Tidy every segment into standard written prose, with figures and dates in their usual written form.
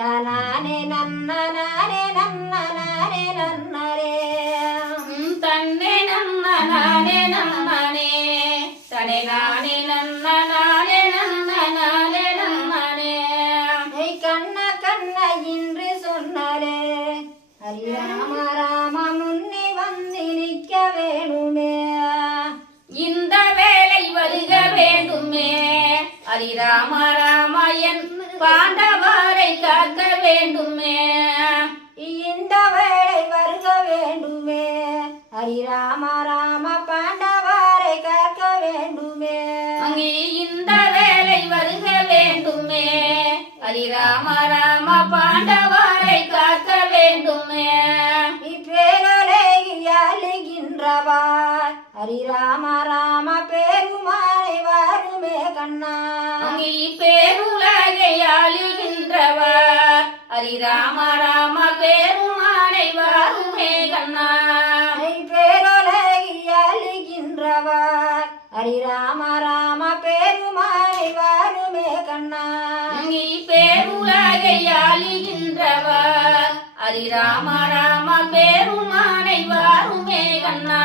தானே நன்ன நானே நன்ன நானே நன்னரே தன்னே நன்ன நானே நன்னனே தனே நானே நன்ன நானே நன்ன நானே நன்னனே கண்ண கண்ண இன்று சொன்னாரே ஹரி ராம ராம முன்னே வந்து நிற்க வேணுமே இந்த வேலை வருக வேண்டுமே ஹரி ராம ராமயன் பாண்டவரை காக்க வேண்டுமே இந்த வேளை வருக வேண்டுமே ஹரி ராம ராம பாண்டவரை காக்க வேண்டுமே அங்கே இந்த வேலை வருக வேண்டுமே ஹரி ராம ராம பாண்டவரை காக்க வேண்டுமே இப்பேரொலைகின்றவார் ஹரி ராம ராம பெருமானை வருமே கண்ணா அங்கே பேருலகை ஆளுகின்றவர் ஹரி ராம ராம பெருமானை வருமே கண்ணா பேரொலைகின்றவார் ஹரி ராம ராம பெருமானை வருமே கண்ணா அங்கே பேருலகை ஆளுகின்றவர் ஹரி ராம ராம பெருமானை வருமே கண்ணா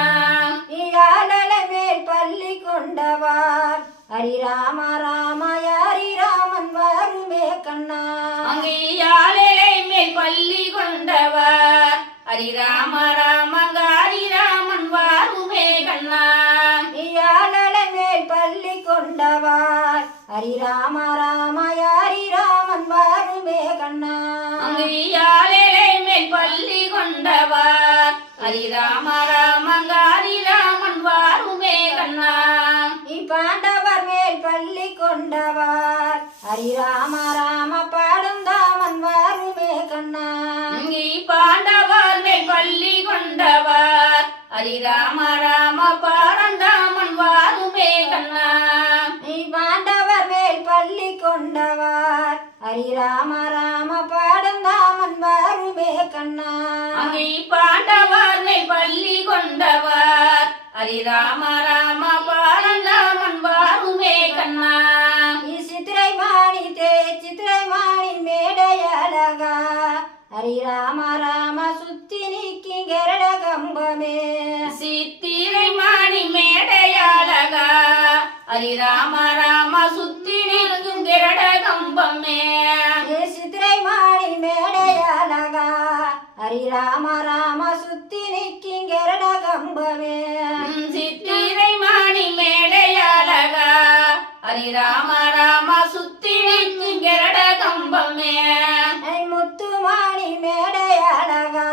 இயாழலை மேல் பள்ளி கொண்டவார் ஹரி ராம ராம ஹரி ராமன் வருமே கண்ணா அங்கே யாழலை மேல் பள்ளி கொண்டவர் ஹரி ராம ராம ஹரி ராமன் வருமே கண்ணா இயாழலை மேல் பள்ளி கொண்டவார் ஹரி ராம ராம ஹரி ராமன் வருமே கண்ணா அங்கே யாழலை மேல் பள்ளி கொண்டவர் ஹரி ராம ராம ஹரி ராமன் வருமே கண்ணா பாண்டவர் மேல் பள்ளி கொண்டவார் ஹரி ராம ராம பாடுந்தாமன் வருமே கண்ணா அங்கே பாண்டவர் மேல் பள்ளி கொண்டவர் ஹரி ராம ராம பாரந்தாமன் வருமே கண்ணா பாண்டவர் மேல் பள்ளி கொண்டவார் ஹரி ராம ராம பாடுந்தாமன் வருமே கண்ணா அங்கே பாண்டவர் மேல் பள்ளி கொண்டவர் ஹரி ராம ராம பாரந்தாமன் வருமே கண்ணா சித்திரை மாணி சித்திரை மாணி மேடையழகா ஹரி ராம ராம சுத்தி நீக்கி கரட கம்பமே சித்திரை மாணி மேடையாளகா ஹரி ராம ராம சுத்தி நிற்கும் கிரட கம்பமே சித்திரை மாணி மேடையழகா ஹரி ராம ராம சுத்தி நீக்கி கரட கம்பமே சித்திரை மாணி மேடையாளகா ஹரி ராம ராம சுத்தி நிற்கும் கிரட கம்பமே முத்துமாணி மேடையழகா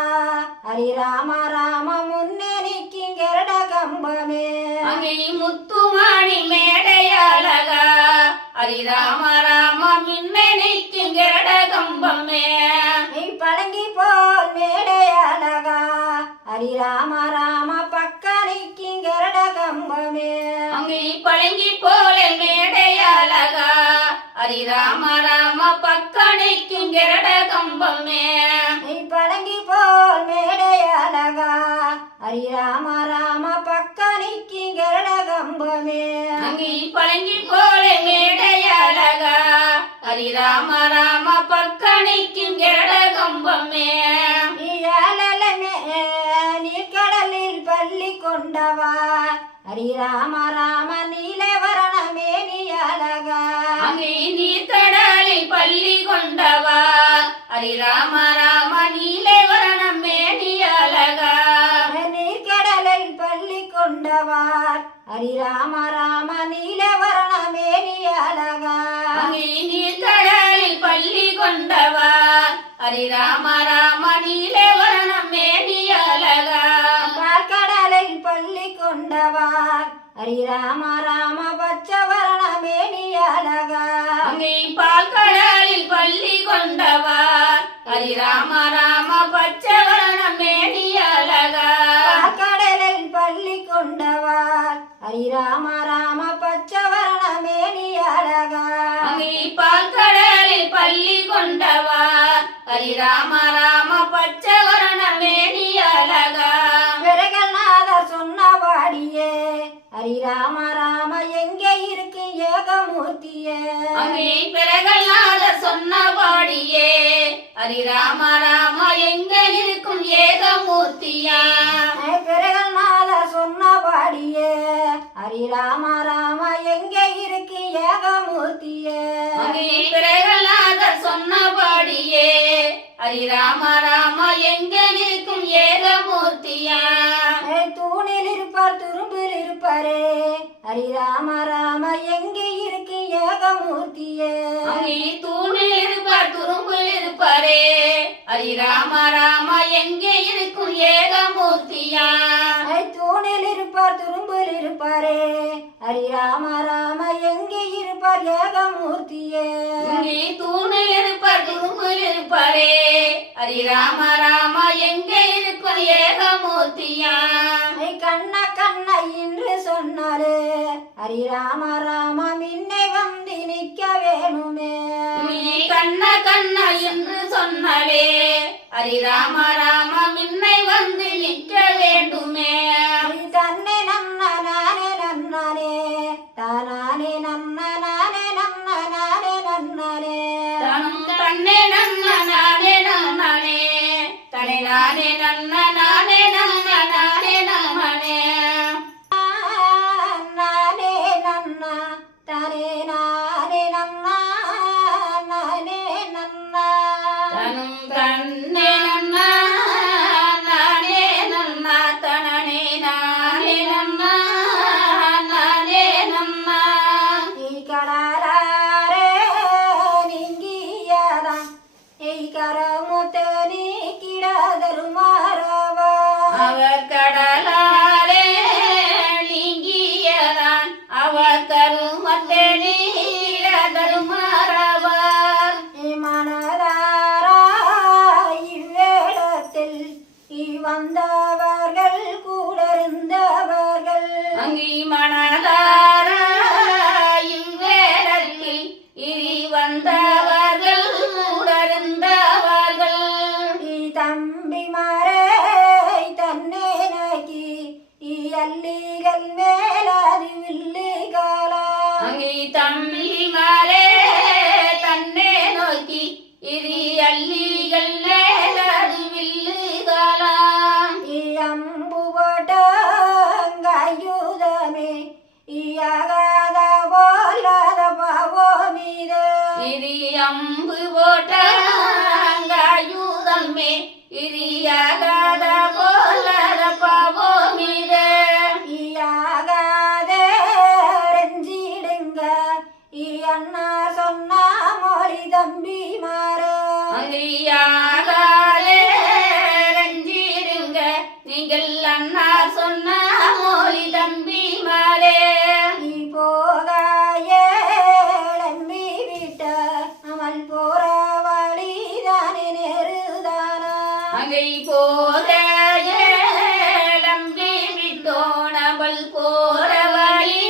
ஹரி ராம ராம முன்னே நிற்கி கரட கம்பமே அங்கே முத்துமாணி மேடையாளகா ஹரி ராம ராம மின்னை நிற்கும் கிரட கம்பமே பழங்கி போல் மேடையழகா ஹரி ராம ராம பக்க நிற்கி கரட கம்பமே அங்கே பழங்கி போல மேடையாளகா ஹரி ராம ராம பக்க நிற்கும் கிரட கம்பமே பழங்கி போல் மேடையழகா ஹரி ராம ராம பக்க நிற்கி கரட கம்பமே அங்கே பழங்கி போல மேடையாளகா ஹரி ராம ராம பக்க நிற்கும் கிரட கம்பமே நீர்கடலில் பள்ளி கொண்டவார் ஹரி ராம ராம நீலவரண மேனியழகா அங்கே நீர்க்கடலில் பள்ளி கொண்டவர் ஹரி ராம ராம நீலவரண மேனியழகா நீர்கடலில் பள்ளி கொண்டவார் ஹரி ராம ராம நீலவரண மேனியழகா அங்கே நீர்க்கடலில் பள்ளி கொண்டவர் ஹரி ராம ராம நீலவரண மேனியழகா கடலில் பள்ளி கொண்டவார் ஹரி ராம ராம பச்சவரண மேனியழகா அங்கே பால்கடலில் பள்ளி கொண்டவர் ஹரி ராம ராம பச்சவரண மேனியழகா கடலில் பள்ளி கொண்டவார் ஹரி ராம ராம பச்சவரண மேனியழகா அங்கே பால்கடலில் பள்ளி கொண்டவர் ஹரி ராம ராம பச்சவரண மேனியழகா விரகநாதர் சொன்னபடியே ஹரி ராம ராம எங்கே இருக்கு ஏகமூர்த்தியே அங்கே பிரகலாதர் சொன்னபடியே ஹரி ராம ராம எங்க இருக்கும் ஏகமூர்த்தியா பிறகு நாள சொன்னபடியே ஹரி ராம ராம எங்க இருக்கு ஏகமூர்த்தியே பிரகலாதர் சொன்னபடியே ஹரி ராம ராம எங்க இருக்கும் ஏகமூர்த்தியா தூணில் இருப்பார் துரும்பில் இருப்பாரே ஹரி ராம ராம எங்க இருக்கு ஏகமூர்த்தியே தூணில் இருப்பார் துரும்பில் இருப்பாரே ஹரி ராம ராம எங்க இருக்கும் ஏகமூர்த்தியா தூணில் இருப்பார் துரும்பில் இருப்பாரே ஹரி ராம ராம எங்க இருப்பார் ஏகமூர்த்தியே தூணில் இருப்பார் துரும்பில் இருப்பாரே ஹரி ராம ராம எங்க இருக்கும் ஏகமூர்த்தியா கண்ண கண்ண என்று சொன்னாரே ஹரி ராம ராம முன்னை வந்து நிற்க வேணுமே கண்ண கண்ண என்று சொன்னாலே ஹரி ராம ராம முன்னை வந்து நிற்க வேண்டுமே தன்னை நன்ன நானே நன்னானே தானே நன்ன நானே நன்ன நானே நன்னானே தன்னை நன்ன நானே நன்னானே தனை நானே நன்ன நானே நன்ன நானே நன்னானே நானே நன்ன தானே நானே நன்ன நானே நன்ன தனும் தன்னை நன்ன நானே நன்ன தனனே நானே நன்ன நானே நன்ன கடலாரே நீங்கியதான் கரமுத்த நீ கிடதருமாறவா அவர் கடலாரே நீங்கியதான் அவர் கருமத்தை நீர தருமாறவர் மனதாரா இவ்வேளத்தில் வந்தவர்கள் கூட இருந்தவர்கள் அங்கி மனதார இவ்வேளத்தில் இனி வந்தவர்கள் கூட இருந்தவர்கள் தம்பி மறை தன்னே நகி அல்லிகள் மேலாதி வில்லுகளா அங்கி தம்பி மாலே தன்னே நோக்கி இனி அல்லிகள் மேலது வில்லுகலாம் அம்பு போட்டாயுதமே ஆகாத போலாத பாவோ மீது இனி அம்பு போட்டாயுதமே இரியாகாத போலத பாவோ மீது ஆகாதே ரஞ்சிடுங்க அண்ணா சொன்னா மொழி தம்பி மாறு அங்கியாகாதே ரஞ்சிடுங்க நீங்கள் அண்ணா சொன்ன மொழி தம்பி மாறே நீ போகாயம்பி விட்ட அமல் போற வழி தானே நேருதானா அங்கை போதம்பி விட்டோனவள் போற வழி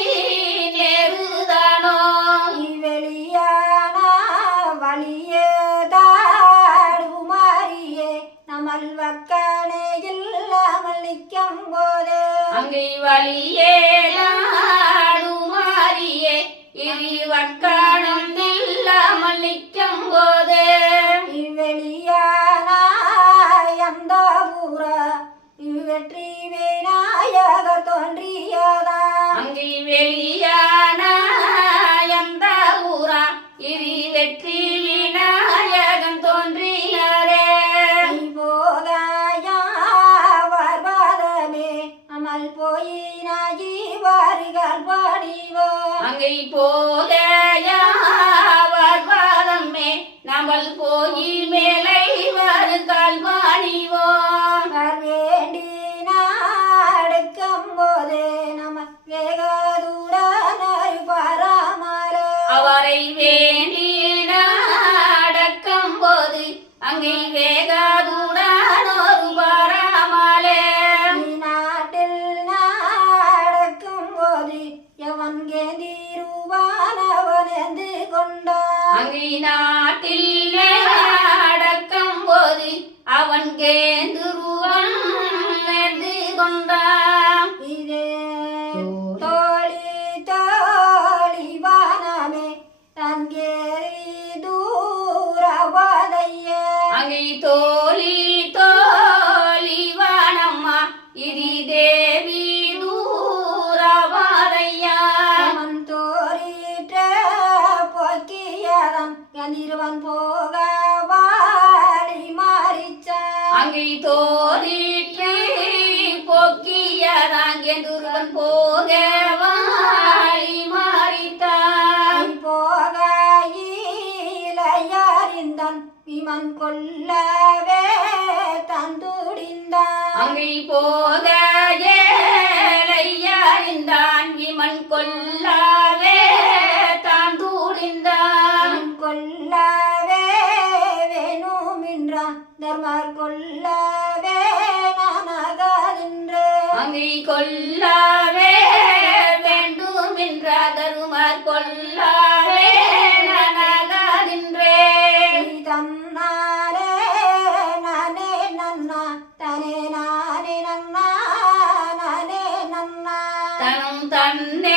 நேருதானோ நீ வெளியானா வழியே தாடுமாறியே நம்மள் வக்கனே இல்லாமல் நிற்கும் போதே அங்கை வழியேலாடுமாறியே இரு வக்கானம் இல்லாமல் நிற்கும் போது வெளியானா அந்த பூர வெற்றி விநாயக தோன்றியதா அங்கை வெளியான எந்த ஊரா இரு வெற்றி விநாயகன் தோன்றினாரே நீ போகாயா வருவாதமே அமல் போயினாயி வருகள் பாடிவோ அங்கை போகையாவர்வாதமே நம்மள் போய் மேலை வருகால் மாணிவோம் வேண்டி நாடுக்கும் போதே நம வேகதுடன் பராமர அவரை வேண்டி நடக்கும் போது அங்கே வேகாதுடன் ஒரு பராமலே நாட்டில் நடக்கும் போது எவன் கேந்திருவானவன் எந்து கொண்டான் அங்கே நாட்டில் நடக்கும் போது அவன் கேந்துருவன் நேர்ந்து கொண்டான் இதே தோழி தோழி வானமே தங்கேரி தூரவாதைய திருவன் போக வாழி மாறிச்சான் அங்கே தோதிற்று போக்கியதாங்கே துருவன் போக வாழி மாறித்தான் போக ஈலையறிந்தான் இமன் கொல்லவே தந்துடிந்தான் அங்கே போக ஏழையறிந்தான் விமன் கொல்லாவே தான் தூடிந்தான் கொல்லவே வேணுமின்றான் தர்மர் கொல்லவே நானகதின்று அங்கே கொல்லாவே வேண்டும் என்ற தருமர் கொல்லாவே நனகாதின்றே தன்னாரே நானே நன்னா தனே நானே நன்னா நானே நன்னா தனம் தன்னே